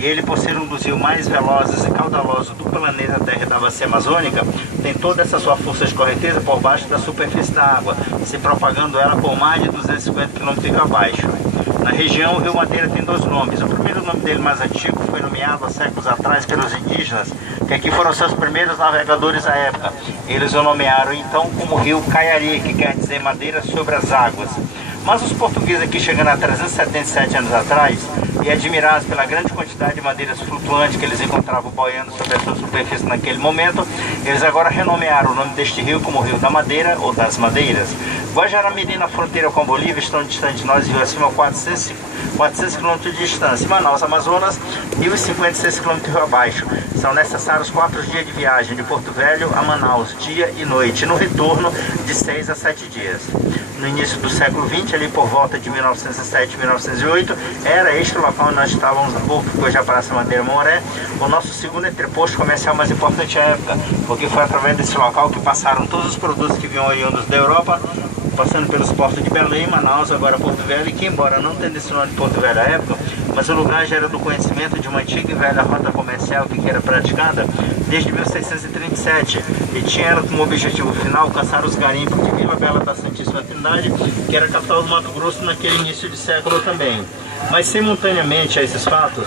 E ele, por ser um dos rios mais velozes e caudalosos do planeta Terra e da bacia amazônica, tem toda essa sua força de correnteza por baixo da superfície da água, se propagando ela por mais de 250 km abaixo. Na região, o Rio Madeira tem dois nomes. O primeiro nome dele mais antigo foi nomeado há séculos atrás pelos indígenas, que aqui foram seus primeiros navegadores à época. Eles o nomearam então como Rio Caiari, que quer dizer madeira sobre as águas. Mas os portugueses aqui chegando há 377 anos atrás, e admirados pela grande quantidade de madeiras flutuantes que eles encontravam boiando sobre a sua superfície naquele momento, eles agora renomearam o nome deste rio como Rio da Madeira ou das Madeiras. Guajará-Mirim, na fronteira com a Bolívia, estão distantes de nós, rio acima, 400 km de distância. Manaus, Amazonas, 1.056 km rio abaixo. São necessários 4 dias de viagem de Porto Velho a Manaus, dia e noite, no retorno de 6 a 7 dias. No início do século XX, ali por volta de 1907, 1908, era este o local onde nós estávamos há pouco, que hoje é a Praça Madeira Mamoré, o nosso segundo entreposto comercial mais importante à época, porque foi através desse local que passaram todos os produtos que vinham oriundos da Europa, passando pelos portos de Belém, Manaus, agora Porto Velho, que embora não tendo esse nome de Porto Velho à época, mas o lugar já era do conhecimento de uma antiga e velha rota comercial que era praticada desde 1637 e tinha ela como objetivo final alcançar os garimpos de Vila Bela da Santíssima Trindade, que era a capital do Mato Grosso naquele início de século também. Mas simultaneamente a esses fatos,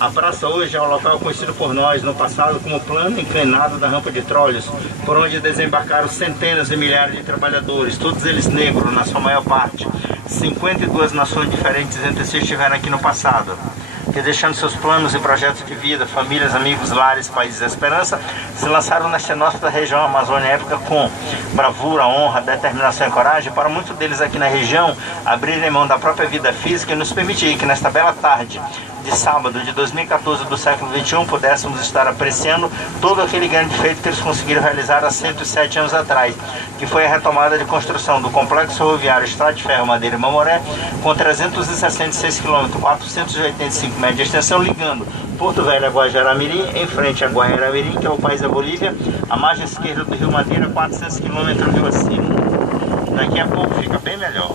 a praça hoje é um local conhecido por nós no passado como plano inclinado da rampa de Trolhos, por onde desembarcaram centenas de milhares de trabalhadores, todos eles negros na sua maior parte. 52 nações diferentes entre si estiveram aqui no passado, que deixando seus planos e projetos de vida, famílias, amigos, lares, países da esperança, se lançaram nesta nossa região Amazônia época com bravura, honra, determinação e coragem, para muitos deles aqui na região abrirem mão da própria vida física e nos permitir que nesta bela tarde de sábado de 2014 do século XXI pudéssemos estar apreciando todo aquele grande feito que eles conseguiram realizar há 107 anos atrás, que foi a retomada de construção do complexo rodoviário Estrada de Ferro Madeira e Mamoré, com 366 km, 485 metros de extensão, ligando Porto Velho a Guajará-Mirim, em frente a Guajará-Mirim, que é o país da Bolívia, a margem esquerda do Rio Madeira, 400 km rio acima. Daqui a pouco fica bem melhor.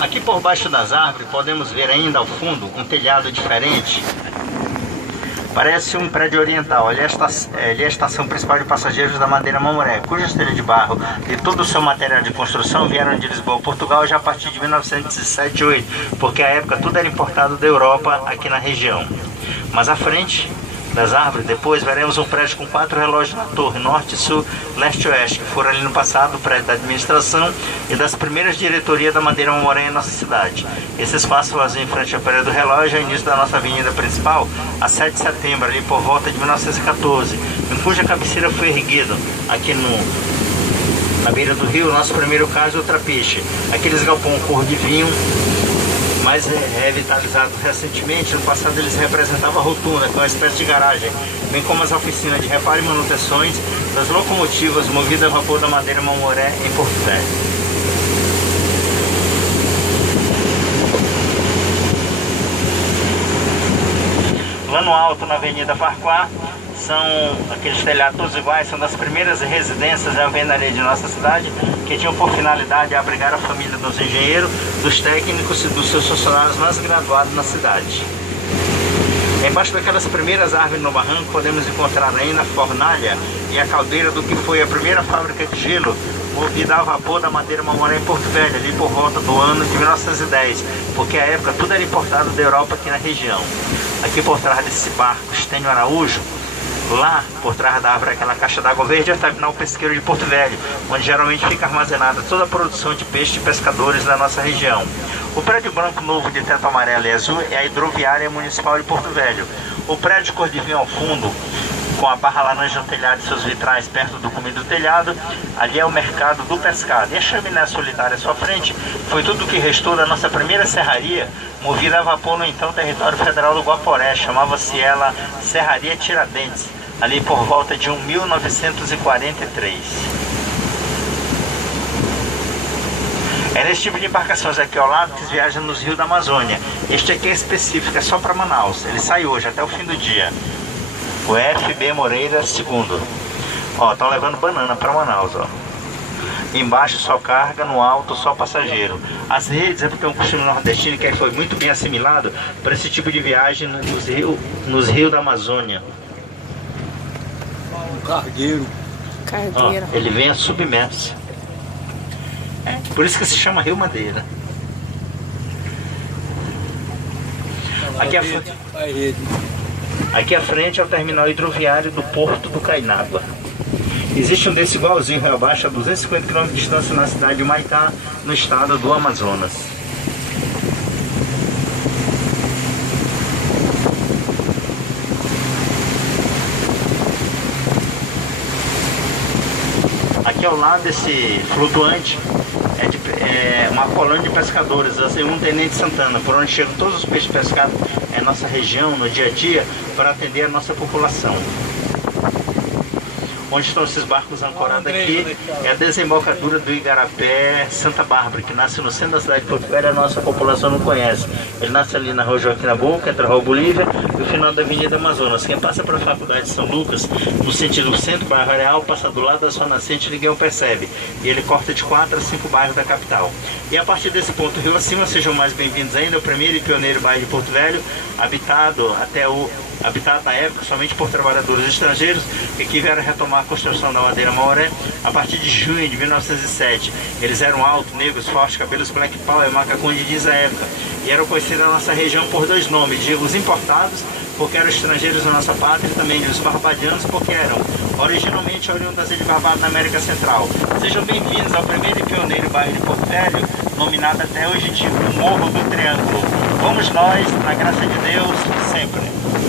Aqui por baixo das árvores podemos ver ainda ao fundo um telhado diferente. Parece um prédio oriental. Ali é a estação principal de passageiros da Madeira Mamoré, cujas telhas de barro e todo o seu material de construção vieram de Lisboa, Portugal, já a partir de 1907 e 8, porque à época tudo era importado da Europa aqui na região. Mas à frente das árvores, depois veremos um prédio com 4 relógios na torre, norte, sul, leste e oeste, que foram ali no passado o prédio da administração e das primeiras diretorias da Madeira Mamoré em nossa cidade. Esse espaço vazio em frente ao prédio do relógio é o início da nossa avenida principal, a 7 de setembro, ali por volta de 1914, em cuja cabeceira foi erguido, aqui na beira do rio, nosso primeiro caso, o Trapiche, aqueles galpão cor de vinho, mais revitalizados recentemente. No passado eles representavam a rotunda, que é uma espécie de garagem, bem como as oficinas de reparo e manutenções das locomotivas movidas a vapor da Madeira Mamoré em Porto Velho. Lá no alto, na Avenida Farquhar, são aqueles telhados todos iguais, são das primeiras residências e alvenaria de nossa cidade, que tinham por finalidade abrigar a família dos engenheiros, dos técnicos e dos seus funcionários mais graduados na cidade. Embaixo daquelas primeiras árvores no barranco podemos encontrar ainda a fornalha e a caldeira do que foi a primeira fábrica de gelo movida a vapor da Madeira Mamoré em Porto Velho, ali por volta do ano de 1910, porque à época tudo era importado da Europa aqui na região. Aqui por trás desse barco, Estênio Araújo, lá por trás da árvore, aquela caixa d'água verde, é o terminal pesqueiro de Porto Velho, onde geralmente fica armazenada toda a produção de peixe de pescadores da nossa região. O prédio branco novo de teto amarelo e azul é a hidroviária municipal de Porto Velho. O prédio cor de vinho ao fundo, com a barra laranja no telhado e seus vitrais perto do cume do telhado, ali é o mercado do pescado. E a chaminé solitária à sua frente foi tudo o que restou da nossa primeira serraria, movida a vapor no então território federal do Guaporé. Chamava-se ela Serraria Tiradentes, ali por volta de 1943. É nesse tipo de embarcações aqui ao lado que viajam nos rios da Amazônia. Este aqui é específico, é só para Manaus. Ele sai hoje, até o fim do dia. O FB Moreira II. Ó, estão levando banana para Manaus, ó. Embaixo só carga, no alto só passageiro. As redes é porque é um costume nordestino que foi muito bem assimilado para esse tipo de viagem nos rios da Amazônia. Um cargueiro. Ó, ele vem submerso. Por isso que se chama Rio Madeira. Aqui à frente é o terminal hidroviário do Porto do Cainágua. Existe um desse igualzinho rio abaixo, a 250 km de distância na cidade de Humaitá, no estado do Amazonas. Aqui ao lado desse flutuante é uma colônia de pescadores, assim, um Tenente Santana, por onde chegam todos os peixes pescados em nossa região, no dia a dia, para atender a nossa população. Onde estão esses barcos ancorados aqui é a desembocadura do Igarapé Santa Bárbara, que nasce no centro da cidade de Porto Velho, a nossa população não conhece. Ele nasce ali na Rua Joaquim Nabuco, entre a Rua Bolívia e o final da Avenida Amazonas. Quem passa para a Faculdade de São Lucas, no sentido centro, bairro Areal, passa do lado da sua nascente e ninguém o percebe. E ele corta de 4 a 5 bairros da capital. E a partir desse ponto, rio acima, sejam mais bem-vindos ainda, o primeiro e pioneiro bairro de Porto Velho, habitado na época somente por trabalhadores estrangeiros, que aqui vieram retomar a construção da Madeira Mauré a partir de junho de 1907. Eles eram altos, negros, fortes, cabelos black power, macacão de diz a época. E eram conhecidos na nossa região por dois nomes, de os importados, porque eram estrangeiros da nossa pátria, e também os barbadianos, porque eram originalmente oriundas de Barbados na América Central. Sejam bem-vindos ao primeiro e pioneiro bairro de Porto Velho, nominado até hoje de Morro do Triângulo. Vamos nós, na graça de Deus, sempre.